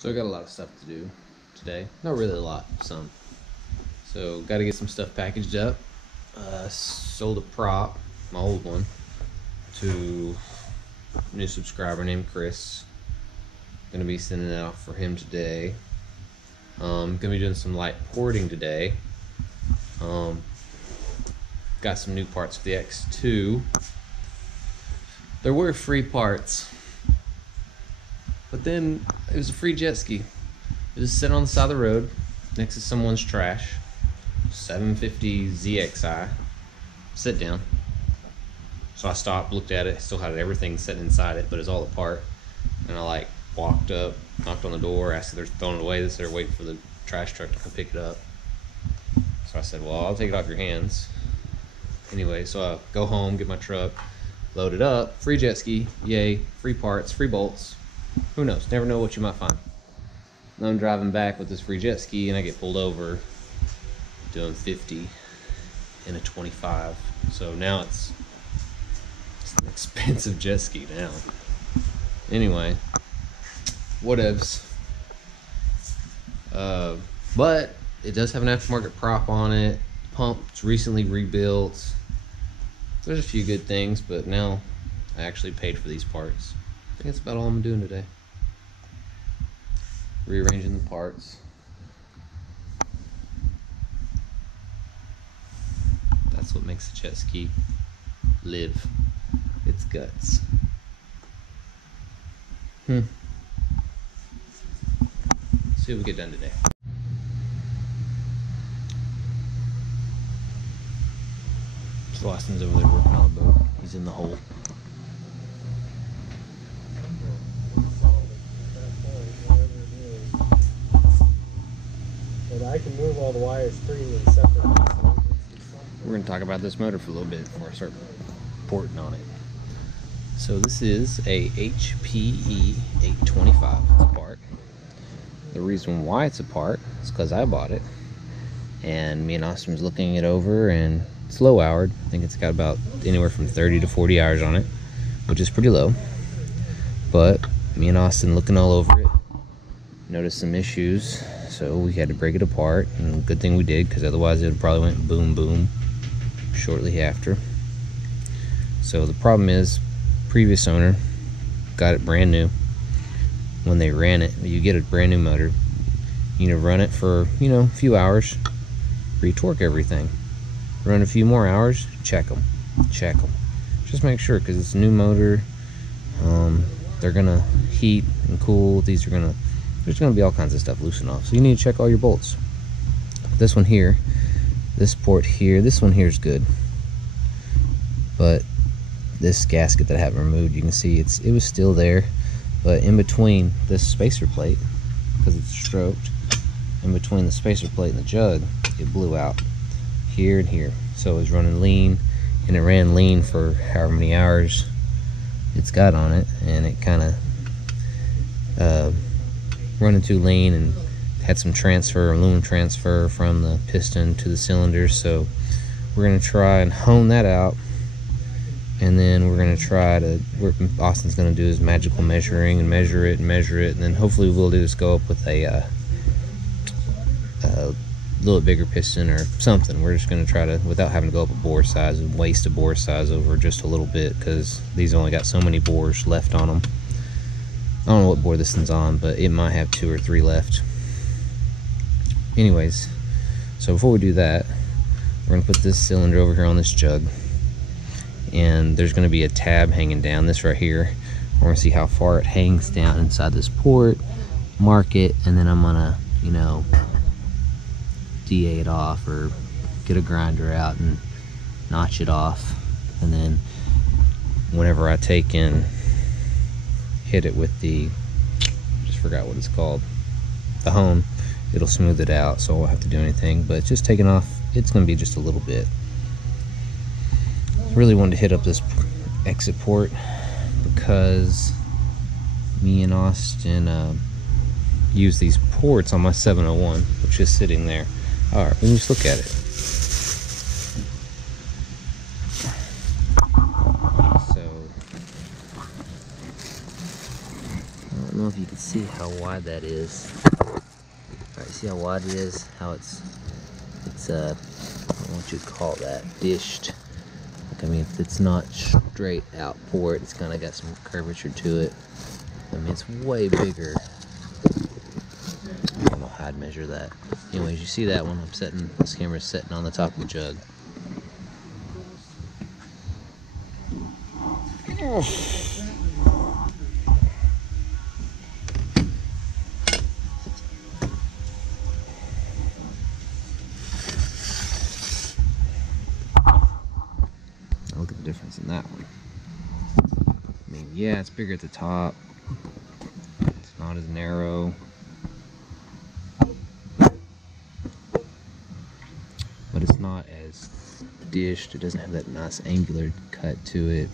So I got a lot of stuff to do today. Not really a lot, some. So got to get some stuff packaged up. Sold a prop, my old one, to a new subscriber named Chris. Gonna be sending it out for him today. Gonna be doing some light porting today. Got some new parts for the X2. There were free parts, but then it was a free jet ski. It was sitting on the side of the road next to someone's trash. 750 ZXI. Sit down. So I stopped, looked at it, still had everything sitting inside it, but it's all apart. And I walked up, knocked on the door, asked if they're throwing it away. They said they're waiting for the trash truck to come pick it up. So I said, well, I'll take it off your hands. Anyway, so I go home, get my truck, load it up, free jet ski, yay, free parts, free bolts. Who knows, never know what you might find. And I'm driving back with this free jet ski and I get pulled over doing 50 in a 25. So now it's an expensive jet ski now. Anyway, whatevs. But it does have an aftermarket prop on it. Pump's recently rebuilt. There's a few good things, but now I actually paid for these parts. I think that's about all I'm doing today. Rearranging the parts. That's what makes a jet ski live its guts. See what we get done today. So Austin's over there working on the boat. He's in the hole. But I can move all the wires freely and separate. We're going to talk about this motor for a little bit before I start porting on it. So this is a HPE 825 part. The reason why it's a part is because I bought it, and me and Austin was looking it over, and it's low hourred. I think it's got about anywhere from 30 to 40 hours on it, which is pretty low. But me and Austin looking all over it, noticed some issues, so we had to break it apart, and good thing we did, because otherwise it probably went boom boom shortly after. So the problem is, previous owner got it brand new. When they ran it, you get a brand new motor, you need to run it for a few hours, re-torque everything, run a few more hours, check them, just make sure, because it's a new motor. They're gonna heat and cool. There's gonna be all kinds of stuff loosen off, so you need to check all your bolts. This one here, this port here, this one here is good, but this gasket that I haven't removed, you can see it was still there, but in between this spacer plate, because it's stroked, in between the spacer plate and the jug, it blew out here and here. So it was running lean, and it ran lean for however many hours it's got on it, and it kind of running too lean and had some aluminum transfer from the piston to the cylinder. So we're going to try and hone that out, and then we're going to try to, what Austin's going to do is magical measuring and measure it, and then hopefully we'll do is go up with a little bigger piston or something. We're just going to try to, without having to go up a bore size and waste a bore size over just a little bit, because these only got so many bores left on them. I don't know what bore this thing's on, but it might have 2 or 3 left. Anyways, so before we do that, we're going to put this cylinder over here on this jug, and there's going to be a tab hanging down, this right here. We're going to see how far it hangs down inside this port, mark it, and then I'm going to, DA it off, or get a grinder out and notch it off, and then whenever I take and hit it with the, just forgot what it's called, the hone, it'll smooth it out, so I won't have to do anything. But just taking off, it's going to be just a little bit. I really wanted to hit up this exit port because me and Austin use these ports on my 701, which is sitting there. All right, let me just look at it. So can see how wide that is. Alright, see how wide it is? How it's I don't know what you'd call that, dished. Like, I mean, it's not straight out port, it's kind of got some curvature to it. I mean, it's way bigger. I don't know how I'd measure that. Anyways, you see that one? This camera's sitting on the top of the jug. Look at the difference in that one. I mean, yeah, it's bigger at the top. It's not as narrow. But it's not as dished. It doesn't have that nice angular cut to it.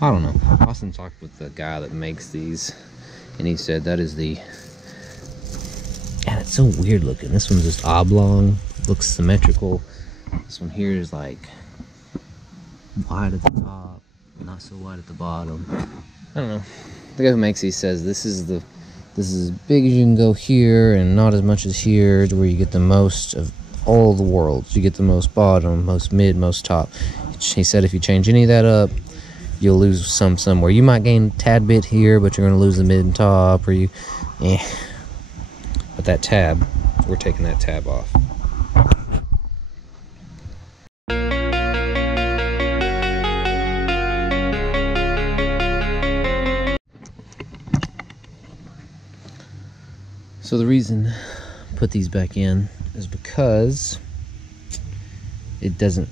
I don't know. Austin talked with the guy that makes these, and he said that is the... And it's so weird looking. This one's just oblong, looks symmetrical. This one here is like wide at the top, not so wide at the bottom. I don't know. The guy who makes these says this is as big as you can go here and not as much as here, to where you get the most of all the worlds. You get the most bottom, most mid, most top. He said if you change any of that up, you'll lose some somewhere. You might gain a tad bit here, but you're going to lose the mid and top, or you... But that tab, we're taking that tab off. So the reason I put these back in is because it doesn't,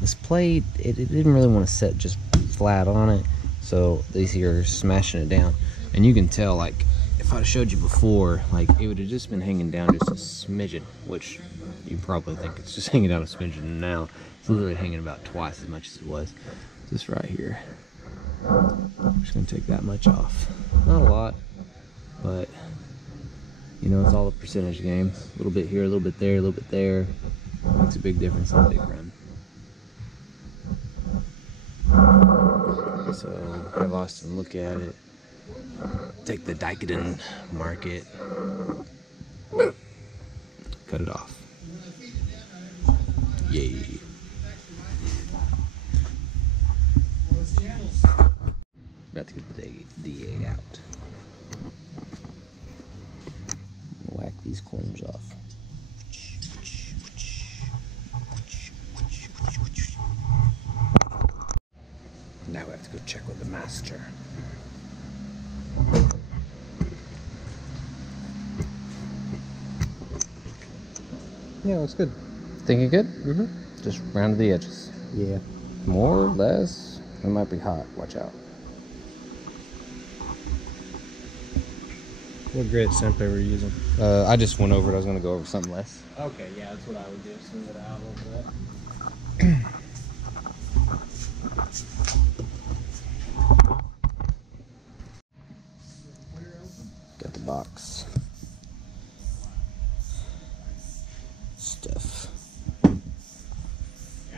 this plate, it didn't really want to set just flat on it, so these here are smashing it down. And you can tell, like, if I'd have showed you before, like, it would have just been hanging down just a smidgen, which you probably think it's just hanging down a smidgen. Now it's literally hanging about twice as much as it was. This right here, I'm just gonna take that much off. Not a lot, but you know, it's all a percentage game. A little bit here, a little bit there, a little bit there. Makes a big difference in the big run. So have Austin look at it. Take the Dikeden, mark it, cut it off. Yay. About to get the egg out. Whack these corners off. Now we have to go check with the master. Yeah, looks good. Think it good? Mm-hmm. Just round the edges. Yeah. More, less. It might be hot. Watch out. What grit sandpaper are you using? I just went over it. I was going to go over something less. Okay, yeah, that's what I would do. Smooth it out a little bit. Got the box. Stuff. We're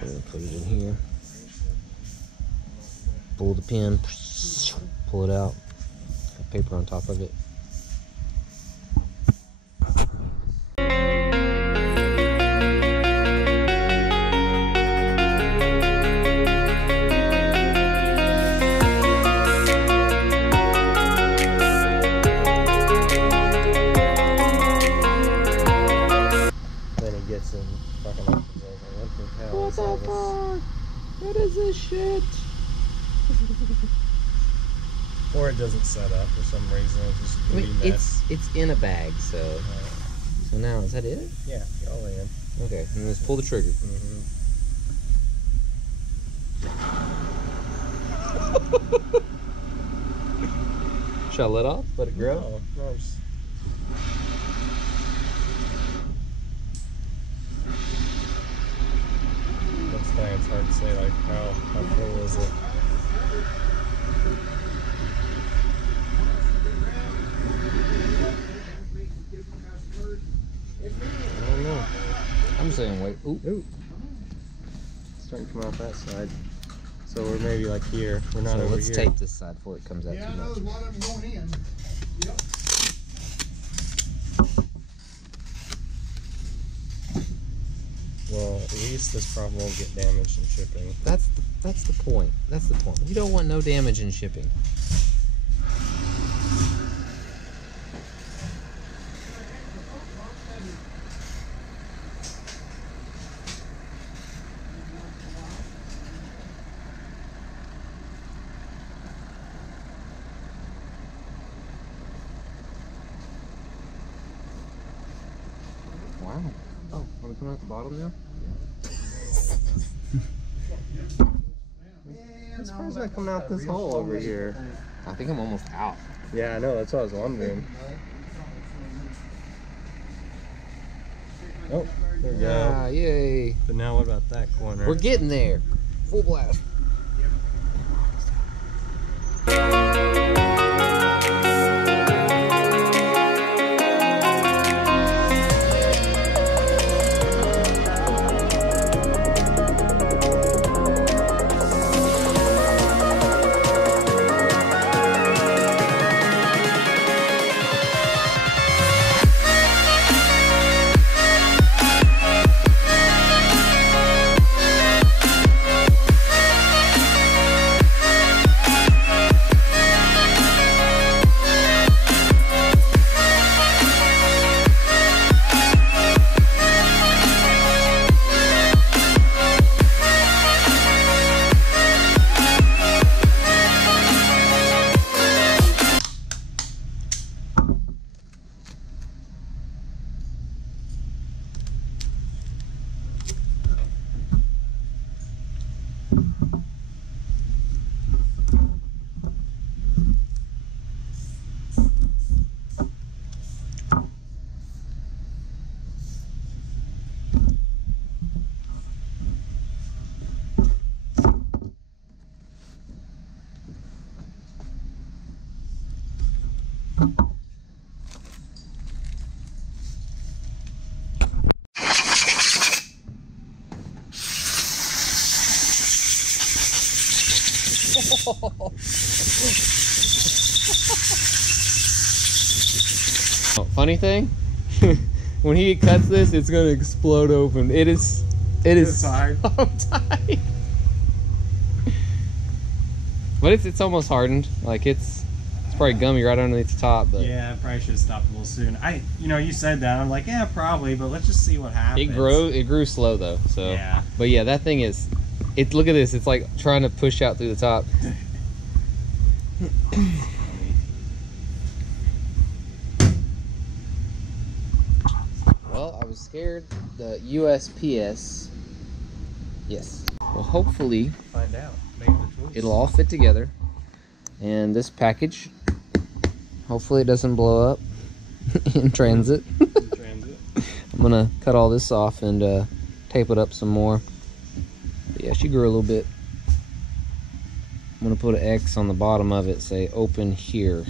going to put it in here. Pull the pin. Pull it out. Got paper on top of it. What the fuck? What is this shit? Or it doesn't set up for some reason. It's just I mean, it's in a bag, so. So now, is that it? Yeah, all in. Okay, and let's pull the trigger. Should I let off? Let it grow? No, that's fine. It's hard to say, like, how full is it? I don't know. I'm saying wait. Ooh. Ooh. It's starting to come out that side. So we're maybe like here. We're not So over let's here. tape this side before it comes out too much. Yeah, I know there's a lot of them going in. Yep. least this problem won't get damaged in shipping. That's the point. That's the point. We don't want no damage in shipping. Wow. Oh, are we coming out the bottom now? I'm surprised I'm not coming out this hole over here. I think I'm almost out. Yeah, I know. That's what I was wondering. Oh, there we go. Ah, yay. But now what about that corner? We're getting there. Full blast. Oh, funny thing, when he cuts this, it's gonna explode open. It is so tight. But it's almost hardened. Like it's probably gummy right underneath the top. But yeah, I probably should have stopped a little soon. You said that. I'm like, yeah, probably, but let's just see what happens. it grew slow though. So yeah. But yeah, that thing is. Look at this. It's like trying to push out through the top. Well, I was scared. The USPS. Yes. Well, hopefully Find out. Make the choice. it'll all fit together. And this package, hopefully it doesn't blow up in transit. I'm gonna cut all this off and tape it up some more. But yeah, she grew a little bit. I'm gonna put an X on the bottom of it, say open here.